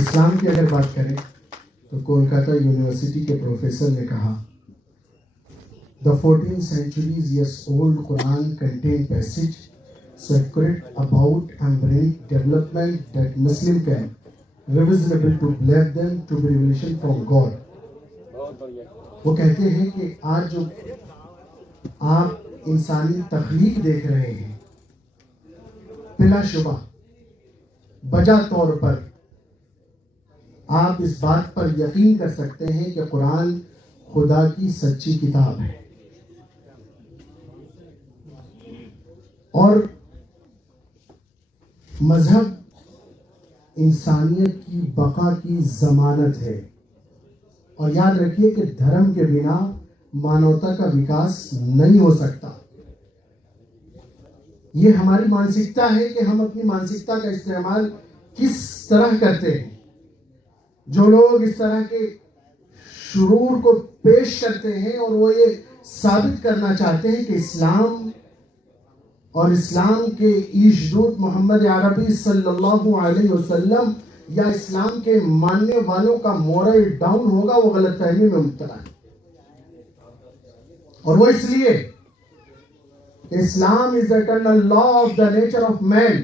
اسلام کی اگر بات کریں تو کولکاتہ یونیورسٹی کے پروفیسر نے کہا The 14 centuries years old Quran contained passage sacred about embryonic development that Muslim can reasonable to believe them to be revelation from God. وہ کہتے ہیں کہ آج جو آپ انسانی تخلیق دیکھ رہے ہیں بلا شبہ بجا طور پر آپ اس بات پر یقین کر سکتے ہیں کہ قرآن خدا کی سچی کتاب ہے اور مذہب انسانیت کی بقا کی ضمانت ہے. اور یاد رکھیے کہ دھرم کے بنا مانوتا کا وکاس نہیں ہو سکتا. یہ ہماری مانسکتا ہے کہ ہم اپنی مانسکتا کا استعمال کس طرح کرتے ہیں. جو لوگ اس طرح کے شرور کو پیش کرتے ہیں اور وہ یہ ثابت کرنا چاہتے ہیں کہ اسلام اور اسلام کے عیشدود محمد عربی صلی اللہ علیہ وسلم یا اسلام کے ماننے والوں کا مورل ڈاؤن ہوگا، وہ غلط فہمی میں مبتلا ہے. اور وہ اس لیے اسلام is the eternal law of the nature of man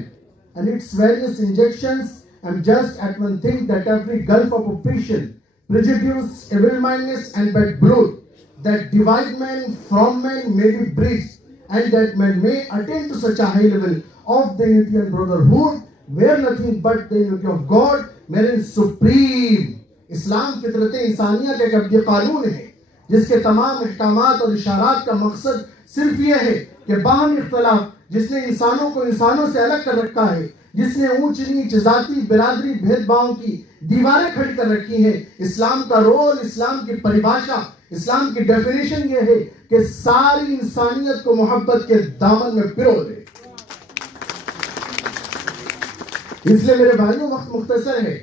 and its various injections and just at one thing that every gulf of oppression, prejudice, evil-mindedness and bad blood that divide man from man may be bridged and that man may attain to such a high level of the unity and brotherhood where nothing but the unity of God wherein supreme. اسلام فطرت انسانیہ کا ایک ابدی قانون ہے جس کے تمام احکامات اور اشارات کا مقصد صرف یہ ہے کہ باہمی اختلاف جس نے انسانوں کو انسانوں سے الگ کر رکھا ہے، جس نے اونچ نیچ ذاتی برادری بھید بھاؤ کی دیواریں کھڑی کر رکھی ہیں، اسلام کا رول، اسلام کی پریبھاشا، اسلام کی ڈیفینیشن یہ ہے کہ ساری انسانیت کو محبت کے دامن میں پرو دے. اس لیے میرے بھائیوں وقت مختصر ہے.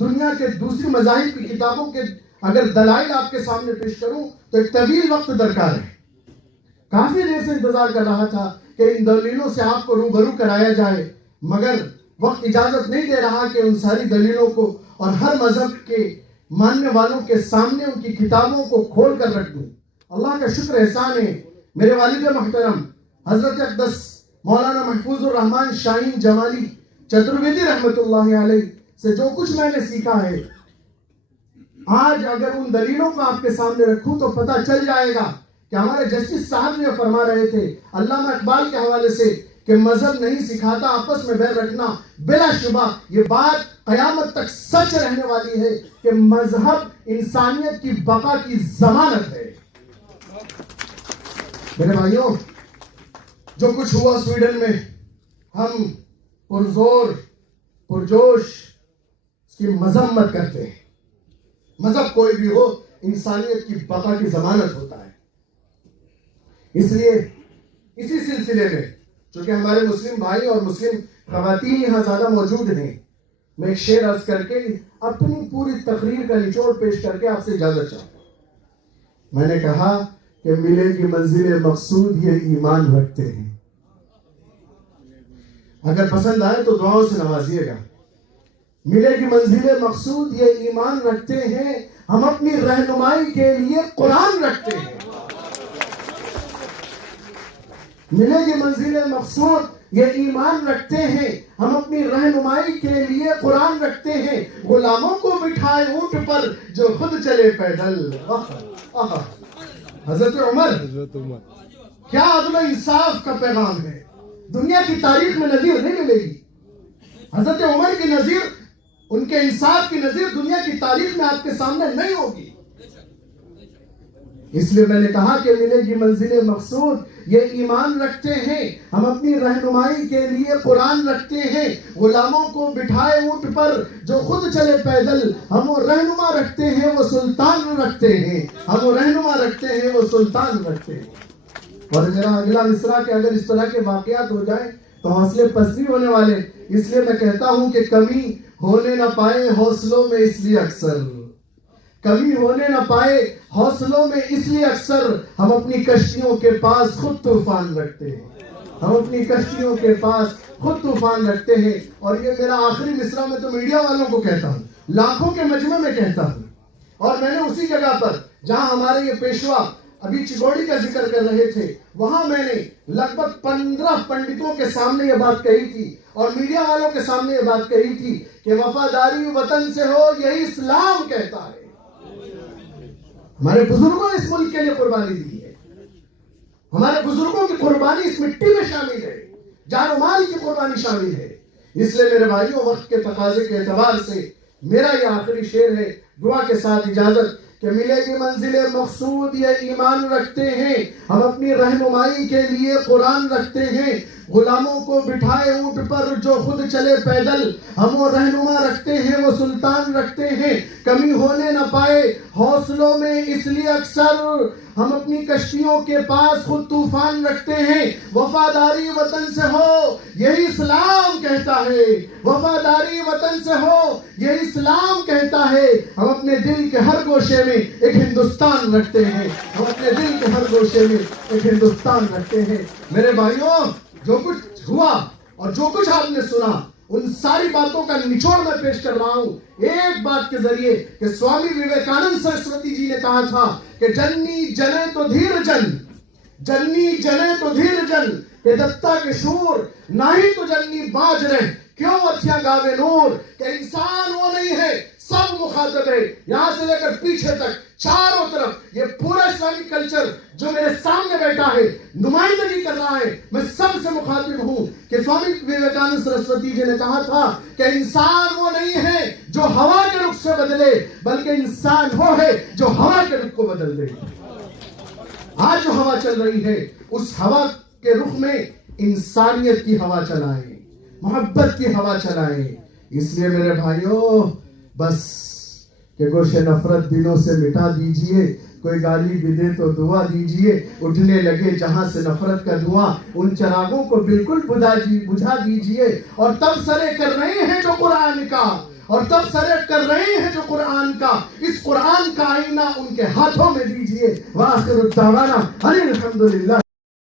دنیا کے دوسری مذاہب کی کتابوں کے اگر دلائل آپ کے سامنے پیش کروں تو ایک طویل وقت درکار ہے. کافی دیر سے انتظار کر رہا تھا کہ ان دلیلوں سے آپ کو روبرو کرایا جائے، مگر وقت اجازت نہیں دے رہا کہ ان ساری دلیلوں کو اور ہر مذہب کے ماننے والوں کے سامنے ان کی کتابوں کو کھول کر رکھ دوں. اللہ کا شکر احسان ہے میرے والد محترم حضرت اقدس مولانا محفوظ الرحمان شاہین جمالی چترویدی رحمت اللہ علیہ سے جو کچھ میں نے سیکھا ہے، آج اگر ان دلیلوں کو آپ کے سامنے رکھوں تو پتہ چل جائے گا کہ ہمارے جسٹس صاحب نے فرما رہے تھے علامہ اقبال کے حوالے سے کہ مذہب نہیں سکھاتا آپس میں بیر رکھنا. بلا شبہ یہ بات قیامت تک سچ رہنے والی ہے کہ مذہب انسانیت کی بقا کی ضمانت ہے. میرے بھائیوں، جو کچھ ہوا سویڈن میں، ہم پرزور پرجوش اس کی مذمت کرتے ہیں. مذہب کوئی بھی ہو انسانیت کی بقا کی ضمانت ہوتا ہے. اس لیے اسی سلسلے میں چونکہ ہمارے مسلم بھائی اور مسلم خواتین یہاں زیادہ موجود ہیں، میں ایک شعر عرض کر کے اپنی پوری تقریر کا نچوڑ پیش کر کے آپ سے اجازت چاہتا ہوں. میں نے کہا کہ ملے گی منزل مقصود یہ ایمان رکھتے ہیں. اگر پسند آئے تو دعاؤں سے نوازیے گا. ملے گی منزل مقصود یہ ایمان رکھتے ہیں، ہم اپنی رہنمائی کے لیے قرآن رکھتے ہیں. ملے گی منزل مقصود یہ ایمان رکھتے ہیں، ہم اپنی رہنمائی کے لیے قرآن رکھتے ہیں. غلاموں کو بٹھائے اونٹ پر جو خود چلے پیدل. حضرت عمر کیا عدل و انصاف کا پیغام ہے. دنیا کی تاریخ میں نظیر نہیں ملے گی. حضرت عمر کی نظیر، ان کے انصاف کی نظیر دنیا کی تاریخ میں آپ کے سامنے نہیں ہوگی. اس لیے میں نے کہا کہ ملے گی منزل مقصود یہ ایمان رکھتے ہیں، ہم اپنی رہنمائی کے لیے قرآن رکھتے ہیں. غلاموں کو بٹھائے اونٹ پر جو خود چلے پیدل، ہم وہ رہنما رکھتے ہیں وہ سلطان رکھتے ہیں. ہم وہ رہنما رکھتے ہیں وہ سلطان رکھتے ہیں. اور میرا اگلا مصرع کہ اگر اس طرح کے واقعات ہو جائیں تو حوصلے پستی ہونے والے. اس لیے میں کہتا ہوں کہ کمی ہونے نہ پائے حوصلوں میں، اس لیے اکثر کمی ہونے نہ پائے حوصلوں میں، اس لیے اکثر ہم اپنی کشتیوں کے پاس خود طوفان رکھتے ہیں. ہم اپنی کشتیوں کے پاس خود طوفان رکھتے ہیں. اور یہ میرا آخری مصرع میں تو میڈیا والوں کو کہتا ہوں, لاکھوں کے مجمع میں کہتا ہوں. اور میں نے اسی جگہ پر جہاں ہمارے یہ پیشوا ابھی چگوڑی کا ذکر کر رہے تھے, وہاں میں نے لگ بھگ 15 پنڈتوں کے سامنے یہ بات کہی تھی اور میڈیا والوں کے سامنے یہ بات کہی تھی کہ وفاداری وطن سے ہو یہی اسلام کہتا ہے. ہمارے بزرگوں نے اس ملک کے لیے قربانی دی ہے. ہمارے بزرگوں کی قربانی اس مٹی میں شامل ہے, جان و مال کی قربانی شامل ہے. اس لیے میرے بھائیوں, وقت کے تقاضے کے اعتبار سے میرا یہ آخری شعر ہے, دعا کے ساتھ اجازت کہ ملے گی منزل مقصود یہ ایمان رکھتے ہیں, ہم اپنی رہنمائی کے لیے قرآن رکھتے ہیں. غلاموں کو بٹھائے اونٹ پر جو خود چلے پیدل, ہم وہ رہنما رکھتے ہیں وہ سلطان رکھتے ہیں. کمی ہونے نہ پائے حوصلوں میں اس لیے اکثر ہم اپنی کشتیوں کے پاس خود طوفان رکھتے ہیں. وفاداری وطن سے ہو یہی اسلام کہتا ہے, وفاداری وطن سے ہو یہی اسلام کہتا ہے. ہم اپنے دل کے ہر گوشے میں ایک ہندوستان رکھتے ہیں, ہم اپنے دل کے ہر گوشے میں ایک ہندوستان رکھتے ہیں. میرے بھائیوں, جو کچھ ہوا اور جو کچھ آپ نے سنا, ان ساری باتوں کا نچوڑ میں پیش کر رہا ہوں ایک بات کے ذریعے کہ سوامی وویکانند سرسوتی جی نے کہا تھا کہ جنی جنے تو دھیر جن, جنی جنے تو دھیر جن, کہ دتا کے شور نہیں تو جنی باج رہے, کیوں اتھیا گاوے نور, کہ انسان وہ نہیں ہے سب مخاطب ہے. یہاں سے لے کر پیچھے تک چاروں طرف یہ پورا اسلامی کلچر جو میرے سامنے بیٹھا ہے نمائندگی کر رہا ہے, میں سب سے مخاطب ہوں کہ سوامی وویکانند سرسوتی جی نے کہا تھا کہ انسان وہ نہیں ہے جو ہوا کے رخ سے بدلے, بلکہ انسان وہ ہے جو ہوا کے رخ کو بدل دے. آج جو ہوا چل رہی ہے اس ہوا کے رخ میں انسانیت کی ہوا چلائیں, محبت کی ہوا چلائیں. اس لیے میرے بھائیوں, بس کہ گوش نفرت دلوں سے مٹا دیجئے, کوئی گالی بھی دے تو دعا دیجئے, اٹھنے لگے جہاں سے نفرت کا دھواں ان چراغوں کو بالکل بجھا دیجئے. اور تب سرے کر رہے ہیں جو قرآن کا, اور تب سرے کر رہے ہیں جو قرآن کا, اس قرآن کا آئینہ ان کے ہاتھوں میں دیجئے. وآخر الدعوانا ان الحمدللہ.